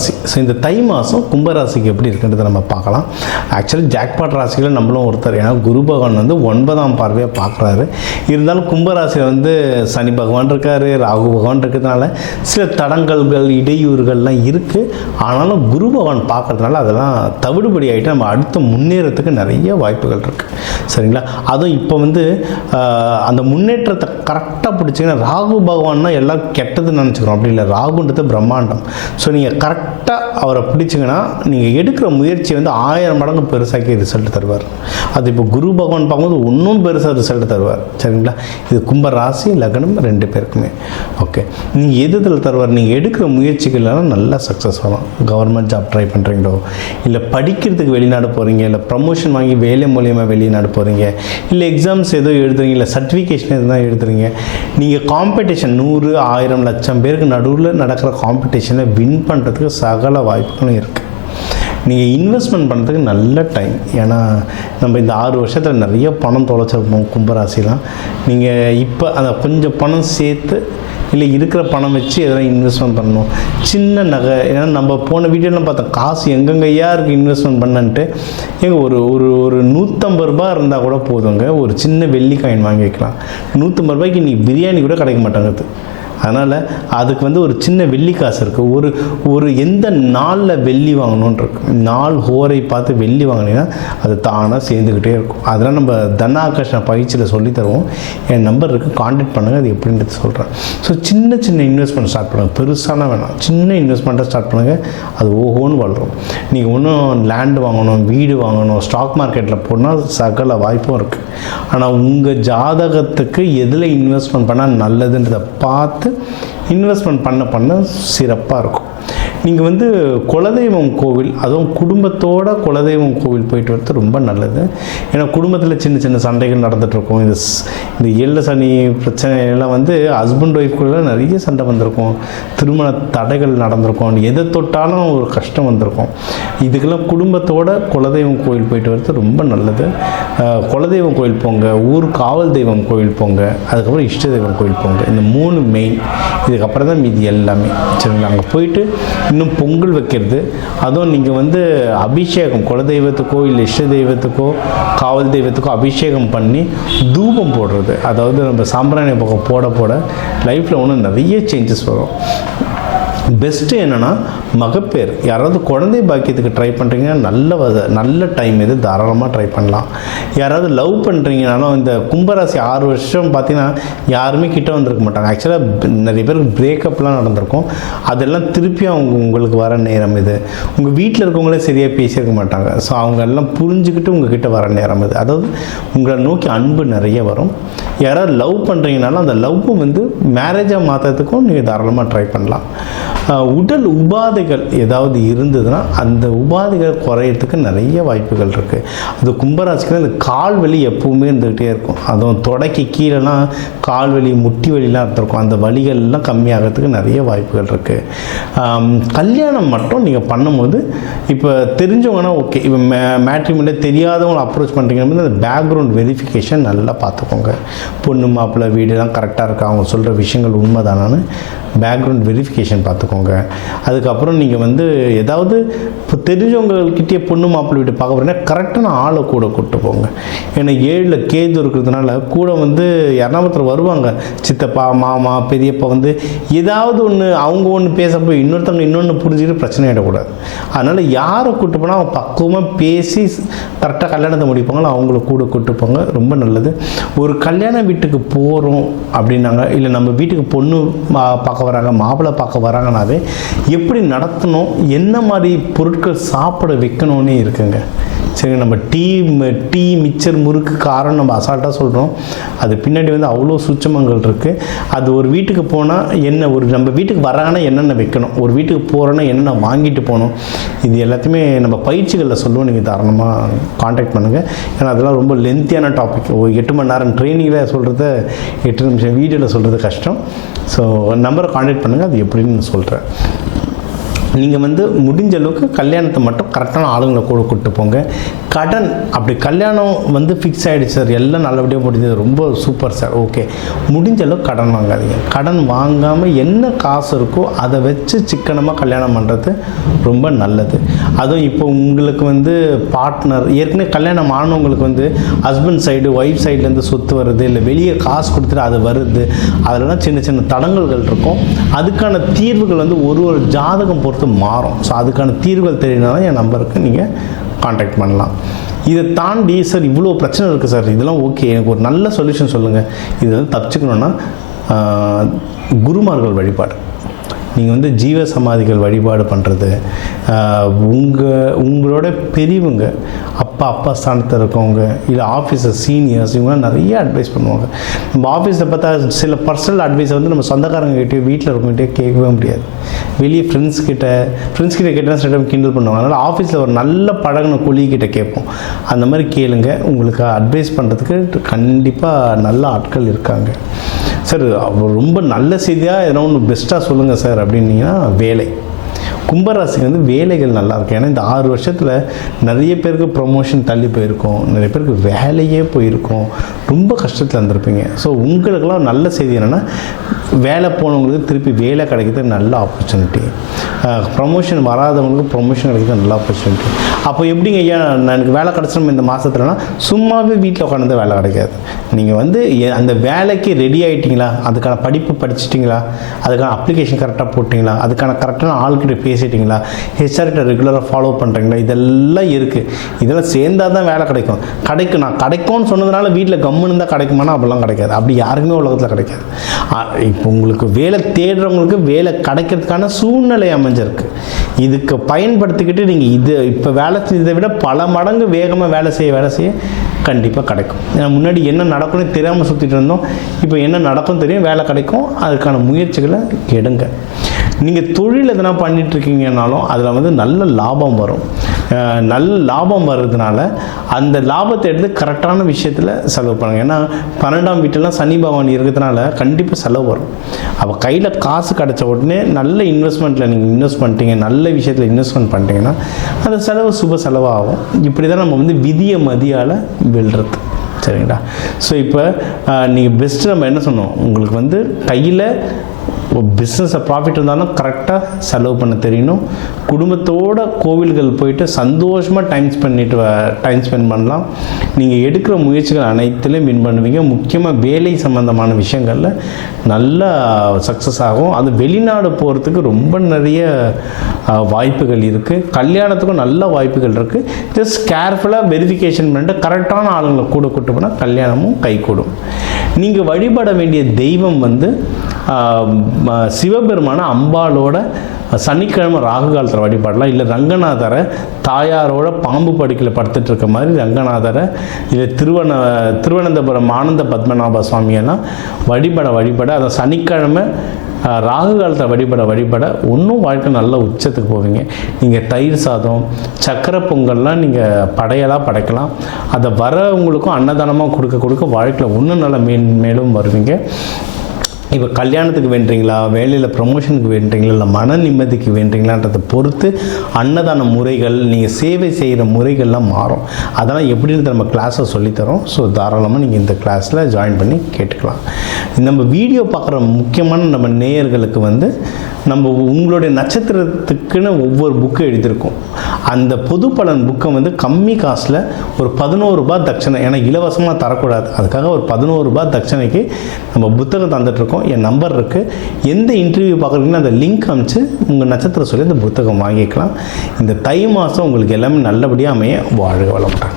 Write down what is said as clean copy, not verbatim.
கும்பராசி. ஸோ இந்த தை மாதம் கும்பராசிக்கு எப்படி இருக்குன்றதை நம்ம பார்க்கலாம். ஆக்சுவலி ஜாக்பாட் ராசியில் நம்மளும் ஒருத்தர். ஏன்னா குரு பகவான் வந்து 9ஆம் பார்வையாக பார்க்குறாரு. இருந்தாலும் கும்பராசியில் வந்து சனி பகவான் இருக்கார், ராகு பகவான் இருக்கிறதுனால சில தடங்கல்கள் இடையூறுகள்லாம் இருக்குது. ஆனாலும் குரு பகவான் பார்க்குறதுனால அதெல்லாம் தவிடுபடி ஆகிட்டு நம்ம அடுத்த முன்னேறத்துக்கு நிறைய வாய்ப்புகள் இருக்குது. சரிங்களா? அதுவும் இப்போ வந்து அந்த முன்னேற்றத்தை கரெக்டாக பிடிச்சிங்கன்னா, ராகு பகவான்னா எல்லாம் கெட்டதுன்னு நினச்சிக்கிறோம். அப்படி இல்லை, ராகுன்றது பிரம்மாண்டம். ஸோ நீங்கள் கரெக்டாக அவரை பிடிச்சிங்கன்னா நீங்கள் எடுக்கிற முயற்சி வந்து 1000 மடங்கு பெருசாக்கி ரிசல்ட் தருவார். அது இப்போ குரு பகவான் பார்க்கும்போது இன்னும் பெருசாக ரிசல்ட் தருவார். சரிங்களா? இது கும்ப ராசி லக்னம் 2 பேருக்குமே. ஓகே, நீங்கள் எதில் தருவார்? நீங்கள் எடுக்கிற முயற்சிகள்லாம் நல்லா சக்ஸஸ் வரும். கவர்மெண்ட் ஜாப் ட்ரை பண்ணுறீங்களோ, இல்லை படிக்கிறதுக்கு வெளிநாடு போகிறீங்க, இல்லை ப்ரமோஷன் வாங்கி வேலை மூலியமாக வெளிநாடு போகிறீங்க, இல்லை எக்ஸாம்ஸ் ஏதோ எழுதுறீங்க, இல்லை சர்டிஃபிகேஷன் எதுனா எழுதுறீங்க, நீங்கள் காம்படிஷன் 100, 1000, லட்சம் பேருக்கு நடுவில் நடக்கிற காம்படிஷனை வின் பண்ணுறதுக்கு சகல வாய்ப்புகளும் இருக்குது. நீங்கள் இன்வெஸ்ட்மெண்ட் பண்ணுறதுக்கு நல்ல டைம். ஏன்னா நம்ம இந்த 6 வருஷத்தில் நிறைய பணம் தொலைச்சிருப்போம் கும்பராசிலாம். நீங்கள் இப்போ அந்த கொஞ்சம் பணம் சேர்த்து, இல்லை இருக்கிற பணம் வச்சு எதனா இன்வெஸ்ட்மெண்ட் பண்ணணும். சின்ன நகை, ஏன்னா நம்ம போன வீடியோலாம் பார்த்தோம், காசு எங்கெங்கேயா இருக்குது இன்வெஸ்ட்மெண்ட் பண்ணன்ட்டு. எங்க ஒரு ஒரு ஒரு 150 ரூபாய் இருந்தால் கூட போதுங்க, ஒரு சின்ன வெள்ளி காயின் வாங்கி வைக்கலாம். 150 ரூபாய்க்கு நீ பிரியாணி கூட கிடைக்க மாட்டாங்குது. அதனால் அதுக்கு வந்து ஒரு சின்ன வெள்ளி காசு இருக்குது. ஒரு எந்த நாளில் வெள்ளி வாங்கணுன்னு இருக்கு, நாள் ஹோரை பார்த்து வெள்ளி வாங்கினீங்கன்னா அது தானாக சேர்ந்துக்கிட்டே இருக்கும். அதெல்லாம் நம்ம தனாகர்ஷண பயிற்சியில் சொல்லி தருவோம். என் நம்பர் இருக்குது, கான்டாக்ட் பண்ணுங்கள். அது எப்படின்றது சொல்கிறேன். ஸோ சின்ன சின்ன இன்வெஸ்ட்மெண்ட் ஸ்டார்ட் பண்ணுங்கள், பெருசான வேணாம், சின்ன இன்வெஸ்ட்மெண்ட்டை ஸ்டார்ட் பண்ணுங்கள். அது ஓஹோன்னு வளரும். நீங்கள் ஒன்றும் லேண்டு வாங்கணும், வீடு வாங்கணும், ஸ்டாக் மார்க்கெட்டில் போனால் சகல வாய்ப்பும் இருக்குது. ஆனால் உங்கள் ஜாதகத்துக்கு எதில் இன்வெஸ்ட்மெண்ட் பண்ணால் நல்லதுன்றதை பார்த்து இன்வெஸ்ட்மெண்ட் பண்ண சிறப்பாக இருக்கும். நீங்கள் வந்து குலதெய்வம் கோவில், அதுவும் குடும்பத்தோட குலதெய்வம் கோவில் போயிட்டு வரது ரொம்ப நல்லது. ஏன்னா குடும்பத்தில் சின்ன சின்ன சண்டைகள் நடந்துகிட்ருக்கும். இந்த ஏழு சனி பிரச்சனையெல்லாம் வந்து ஹஸ்பண்ட் ஒய்ஃப்குள்ள நிறைய சண்டை வந்திருக்கும், திருமண தடைகள் நடந்திருக்கும், எதை தொட்டாலும் ஒரு கஷ்டம் வந்திருக்கும். இதுக்கெல்லாம் குடும்பத்தோட குலதெய்வம் கோவில் போயிட்டு வரது ரொம்ப நல்லது. குலதெய்வம் கோவில் போங்க, ஊர் காவல் தெய்வம் கோவில் போங்க, அதுக்கப்புறம் இஷ்ட தெய்வம் கோவில் போங்க. இந்த 3 மெயின். இதுக்கப்புறம் தான் மீதி எல்லாமே. சரிங்களா? அங்கே போயிட்டு இன்னும் பொங்கல் வைக்கிறது, அதுவும் நீங்கள் வந்து அபிஷேகம் குலதெய்வத்துக்கோ இல்லை இஷ்ட தெய்வத்துக்கோ காவல் தெய்வத்துக்கோ அபிஷேகம் பண்ணி தூபம் போடுறது, அதாவது நம்ம சாம்பிராணி பக்கம் போட லைஃப்பில் ஒன்றும் நிறைய சேஞ்சஸ் வரும். பெஸ்ட்டு என்னென்னா மகப்பேர், யாராவது குழந்தை பாக்கியத்துக்கு ட்ரை பண்ணுறீங்கன்னா நல்ல டைம் இது, தாராளமாக ட்ரை பண்ணலாம். யாராவது லவ் பண்ணுறீங்கனாலும் இந்த கும்பராசி 6 வருஷம் பார்த்தீங்கன்னா யாருமே கிட்ட வந்திருக்க மாட்டாங்க. ஆக்சுவலாக நிறைய பேருக்கு பிரேக்கப்லாம் நடந்திருக்கும். அதெல்லாம் திருப்பி உங்களுக்கு வர நேரம் இது. உங்கள் வீட்டில் இருக்கவங்களே சரியாக பேசியிருக்க மாட்டாங்க. ஸோ அவங்க எல்லாம் புரிஞ்சுக்கிட்டு உங்ககிட்ட வர நேரம் இது. அதாவது உங்களை நோக்கி அன்பு நிறைய வரும். யாராவது லவ் பண்ணுறீங்கனாலும் அந்த லவ்வை வந்து மேரேஜாக மாற்றுறதுக்கும் நீங்கள் தாராளமாக ட்ரை பண்ணலாம். உடல் உபாதைகள் ஏதாவது இருந்ததுன்னா அந்த உபாதைகள் குறையிறதுக்கு நிறைய வாய்ப்புகள் இருக்குது. அது கும்பராசிக்கு அந்த கால் வலி எப்பவுமே இருந்துக்கிட்டே இருக்கும். அதுவும் தொடக்கி கீழெல்லாம் கால் வலி, முட்டி வலிலாம் இருந்திருக்கும். அந்த வலிகள்லாம் கம்மியாகிறதுக்கு நிறைய வாய்ப்புகள் இருக்குது. கல்யாணம் மட்டும் நீங்கள் பண்ணும்போது இப்போ தெரிஞ்சவங்கன்னா ஓகே, இப்போ மேட்ரிமோனியில தெரியாதவங்களை அப்ரோச் பண்ணுறீங்கன்னா அந்த பேக்ரவுண்ட் வெரிஃபிகேஷன் நல்லா பார்த்துக்கோங்க. பொண்ணு மாப்பிள்ளை வீடுலாம் கரெக்டாக இருக்கா, அவங்க சொல்கிற விஷயங்கள் உண்மைதானான்னு பேக்ரவுண்ட் வெரிஃபிகேஷன் பார்த்துக்கோங்க. அதுக்கப்புறம் நீங்கள் வந்து ஏதாவது இப்போ தெரிஞ்சவங்கக்கிட்டே பொண்ணு மாப்பிள்ளை வீட்டு பார்க்க போகிறீங்கன்னா கரெக்டான ஆளை கூட கூப்பிட்டு போங்க. ஏன்னா 7ல் கேது இருக்கிறதுனால கூட வந்து யாருனா ஒருத்தர் வருவாங்க, சித்தப்பா மாமா பெரியப்பா, வந்து ஏதாவது ஒன்று அவங்க ஒன்று பேசப்போ இன்னொருத்தவங்க இன்னொன்று புரிஞ்சுக்கிட்டு பிரச்சனை ஆகிடக்கூடாது. அதனால் யாரை கூப்பிட்டு போனால் அவங்க பக்குவமாக பேசி கரெக்டாக கல்யாணத்தை முடிப்பாங்களோ அவங்கள கூட கூப்பிட்டு போங்க, ரொம்ப நல்லது. ஒரு கல்யாண வீட்டுக்கு போகிறோம் அப்படின்னாங்க, இல்லை நம்ம வீட்டுக்கு பொண்ணு பார்க்க வராங்க, மாப்பிள்ளை பார்க்க வராங்கனாவே எப்படி நடத்தணும், என்ன மாதிரி பொருட்கள் சாப்பிட வைக்கணும்னே இருக்குங்க. சரி, நம்ம டீ மிச்சர் முறுக்கு காரம் நம்ம அசால்ட்டாக சொல்கிறோம். அது பின்னாடி வந்து அவ்வளோ சூட்சமங்கள் இருக்குது. அது ஒரு வீட்டுக்கு போனால் நம்ம வீட்டுக்கு வராங்கன்னா என்னென்ன வைக்கணும், ஒரு வீட்டுக்கு போகிறோன்னா என்னென்ன வாங்கிட்டு போகணும், இது எல்லாத்தையுமே நம்ம பயிற்சிகளில் சொல்லுவோம். நீங்கள் தாராளமாக காண்டாக்ட் பண்ணுங்கள். ஏன்னா அதெல்லாம் ரொம்ப லென்த்தியான டாபிக். ஒரு 8 மணி நேரம் ட்ரைனிங்கில் சொல்கிறத 8 நிமிஷம் வீடியோவில் சொல்கிறது கஷ்டம். ஸோ நம்பரை காண்டாக்ட் பண்ணுங்கள், அது எப்படின்னு சொல்கிறேன். நீங்கள் வந்து முடிஞ்ச அளவுக்கு கல்யாணத்தை மட்டும் கரெக்டான ஆளுங்களை கூட கூப்பிட்டு போங்க. கடன் அப்படி கல்யாணம் வந்து ஃபிக்ஸ் ஆகிடுச்சு சார், எல்லாம் நல்லபடியாக முடிஞ்சது, ரொம்ப சூப்பர் சார், ஓகே, முடிஞ்ச அளவுக்கு கடன் வாங்காதீங்க. கடன் வாங்காமல் என்ன காசு இருக்கோ அதை வச்சு சிக்கனமாக கல்யாணம் பண்ணுறது ரொம்ப நல்லது. அதுவும் இப்போ உங்களுக்கு வந்து பார்ட்னர் ஏற்கனவே கல்யாணம் ஆனவங்களுக்கு வந்து ஹஸ்பண்ட் சைடு ஒய்ஃப் சைட்லேருந்து சொத்து வருது, இல்லை வெளியே காசு கொடுத்துட்டு அது வருது, அதெல்லாம் சின்ன சின்ன தடங்கல்கள் இருக்கும். அதுக்கான தீர்வுகள் வந்து ஒரு ஒரு ஜாதகம் பொறுத்து மாறும். ஸோ அதுக்கான தீர்வுகள் தெரியலனாலும் என் நம்பருக்கு நீங்கள் காண்டாக்ட் பண்ணலாம். இதை தாண்டி சார் இவ்வளோ பிரச்சனை இருக்குது சார், இதெல்லாம் ஓகே, எனக்கு ஒரு நல்ல சொல்யூஷன் சொல்லுங்கள், இது வந்து தப்பிச்சுக்கணுன்னா குருமார்கள் வழிபாடு, நீங்கள் வந்து ஜீவ சமாதிகள் வழிபாடு பண்ணுறது, உங்களோட பெரியவங்க அப்பா ஸ்தானத்தில் இருக்கவங்க, இல்லை ஆஃபீஸர் சீனியர்ஸ், இவங்களாம் நிறைய அட்வைஸ் பண்ணுவாங்க. நம்ம ஆஃபீஸில் பார்த்தா சில பர்சனல் அட்வைஸை வந்து நம்ம சொந்தக்காரங்ககிட்டே வீட்டில் இருக்கவங்ககிட்டே கேட்கவே முடியாது. வெளியே ஃப்ரெண்ட்ஸ் கிட்ட கேட்டால் சில டைம் கிண்டல் பண்ணுவாங்க. அதனால் ஆஃபீஸில் ஒரு நல்ல பழகின கொலிகிட்ட கேட்போம். அந்த மாதிரி கேளுங்க, உங்களுக்கு அட்வைஸ் பண்ணுறதுக்கு கண்டிப்பாக நல்ல ஆட்கள் இருக்காங்க. சார் ரொம்ப நல்ல செய்தியாக எதனா ஒன்று பெஸ்ட்டாக சொல்லுங்கள் சார் அப்படின்னீங்கன்னா வேலை. கும்பராசிக்கு வந்து வேலைகள் நல்லாயிருக்கும். ஏன்னா இந்த 6 வருஷத்தில் நிறைய பேருக்கு ப்ரொமோஷன் தள்ளி போயிருக்கும், நிறைய பேருக்கு வேலையே போயிருக்கும், ரொம்ப கஷ்டத்தில் இருந்திருப்பீங்க. ஸோ உங்களுக்கெல்லாம் நல்ல செய்தி என்னென்னா வேலை போனவங்களுக்கு திருப்பி வேலை கிடைக்கிறது நல்ல ஆப்பர்ச்சுனிட்டி, ப்ரொமோஷன் வராதவங்களுக்கு ப்ரொமோஷன் கிடைக்கிறது நல்ல ஆப்பர்ச்சுனிட்டி. அப்போ எப்படிங்க ஐயா எனக்கு வேலை கிடச்சிடும் இந்த மாதத்துலனா, சும்மாவே வீட்டில் உட்காந்து வேலை கிடைக்காது. நீங்கள் வந்து அந்த வேலைக்கு ரெடி ஆகிட்டிங்களா, அதுக்கான படிப்பு படிச்சிட்டிங்களா, அதுக்கான அப்ளிகேஷன் கரெக்டாக போட்டிங்களா, அதுக்கான கரெக்டான ஆள்கிட்ட பேசிட்டிங்களா, ஹெச்ஆர்கிட்ட ரெகுலராக ஃபாலோ பண்ணுறீங்களா, இதெல்லாம் இருக்குது. இதெல்லாம் சேர்ந்தால் தான் வேலை கிடைக்கும். நான் கிடைக்கும்னு சொன்னதுனால வீட்டில் கம்முன்னு தான் கிடைக்குமானா அப்படிலாம் கிடைக்காது. அப்படி யாருக்குமே உலகத்தில் கிடைக்காது. இப்போ உங்களுக்கு வேலை தேடுறவங்களுக்கு வேலை கிடைக்கிறதுக்கான சூழ்நிலை அமைஞ்சிருக்கு. இதுக்கு பயன்படுத்திக்கிட்டு நீங்கள் இப்போ வேலை செய்ததை விட பல மடங்கு வேகமாக வேலை செய்ய கண்டிப்பாக கிடைக்கும். ஏன்னா முன்னாடி என்ன நடக்கும்னு தெரியாமல் சுற்றிட்டு இருந்தோம், இப்போ என்ன நடக்கும் தெரியும், வேலை கிடைக்கும். அதுக்கான முயற்சிகளை எடுங்க. நீங்கள் தொழில் எதனா பண்ணிகிட்ருக்கீங்கன்னாலும் அதில் வந்து நல்ல லாபம் வரும். நல்ல லாபம் வர்றதுனால அந்த லாபத்தை எடுத்து கரெக்டான விஷயத்தில் செலவு பண்ணுங்கள். ஏன்னா 12ஆம் வீட்டிலாம் சனி பகவான் இருக்கிறதுனால கண்டிப்பாக செலவு வரும். அப்போ கையில் காசு கிடச்ச உடனே நல்ல இன்வெஸ்ட்மெண்ட்டில் நீங்கள் இன்வெஸ்ட் பண்ணிட்டீங்க, நல்ல விஷயத்தில் இன்வெஸ்ட்மெண்ட் பண்ணிட்டீங்கன்னா அந்த செலவு சுப செலவாகும். இப்படி தான் நம்ம வந்து விதியை மதியால் வெல்றது. சரிங்களா? ஸோ இப்போ நீங்கள் பெஸ்ட்டு நம்ம என்ன சொன்னோம், உங்களுக்கு வந்து கையில் பிஸ்னஸை ப்ராஃபிட் இருந்தாலும் கரெக்டாக செலவு பண்ண தெரியணும். குடும்பத்தோடு கோவில்கள் போயிட்டு சந்தோஷமாக டைம் ஸ்பெண்ட் பண்ணலாம். நீங்கள் எடுக்கிற முயற்சிகள் அனைத்துலேயும் வின் பண்ணுவீங்க. முக்கியமாக வேலை சம்மந்தமான விஷயங்களில் நல்ல சக்ஸஸ் ஆகும். அது வெளிநாடு போகிறதுக்கு ரொம்ப நிறைய வாய்ப்புகள் இருக்குது. கல்யாணத்துக்கும் நல்ல வாய்ப்புகள் இருக்குது. ஜஸ்ட் கேர்ஃபுல்லாக வெரிஃபிகேஷன் பண்ணிட்டு கரெக்டான ஆளுங்களை கூட கூட்டு போனால் கல்யாணமும் கைகூடும். நீங்கள் வழிபட வேண்டிய தெய்வம் வந்து சிவபெருமான அம்பாளோட சனிக்கிழமை ராகு காலத்தில் வழிபாடலாம். இல்லை ரங்கநாதரை தாயாரோட பாம்பு படுக்கையில் படுத்துட்டு இருக்க மாதிரி ரங்கநாதரை, இல்லை திருவனந்தபுரம் ஆனந்த பத்மநாப சுவாமியெல்லாம் வழிபட அதை சனிக்கிழமை ராகு காலத்தில் வழிபட ஒன்றும் வாழ்க்கை நல்ல உச்சத்துக்கு போவீங்க. நீங்கள் தயிர் சாதம், சக்கரை பொங்கல்லாம் நீங்கள் படையலாக படைக்கலாம். அதை வரவங்களுக்கும் அன்னதானமாக கொடுக்க வாழ்க்கையில் இன்னும் நல்ல மேலும் வருவீங்க. இப்போ கல்யாணத்துக்கு வேண்டுறீங்களா, வேலையில் ப்ரொமோஷனுக்கு வேண்டுறீங்களா, இல்லை மன நிம்மதிக்கு வேண்டுறீங்களான்றதை பொறுத்து அன்னதான முறைகள், நீங்கள் சேவை செய்கிற முறைகள்லாம் மாறும். அதெல்லாம் எப்படின்னு நம்ம கிளாஸில் சொல்லித்தரோம். ஸோ தாராளமாக நீங்கள் இந்த கிளாஸில் ஜாயின் பண்ணி கேட்டுக்கலாம். நம்ம வீடியோ பார்க்குற முக்கியமான நம்ம நேயர்களுக்கு வந்து நம்ம உங்களுடைய நட்சத்திரத்துக்குன்னு ஒவ்வொரு புக்கு எழுதியிருக்கோம். அந்த பொது பலன் புக்கை வந்து கம்மி காசில் ஒரு 11 ரூபாய் தட்சணை, ஏன்னா இலவசமாக தரக்கூடாது, அதுக்காக ஒரு 11 ரூபாய் தட்சணைக்கு நம்ம புத்தகம் தந்துட்டுருக்கோம். என் நம்பர் இருக்குது. எந்த இன்டர்வியூ பார்க்குறீங்கன்னா அந்த லிங்க் அனுப்பிச்சு உங்கள் நட்சத்திரம் சொல்லி அந்த புத்தகம் வாங்கிக்கலாம். இந்த தை மாதம் உங்களுக்கு எல்லாமே நல்லபடியாக அமைய வாழ்க வளமுடன்.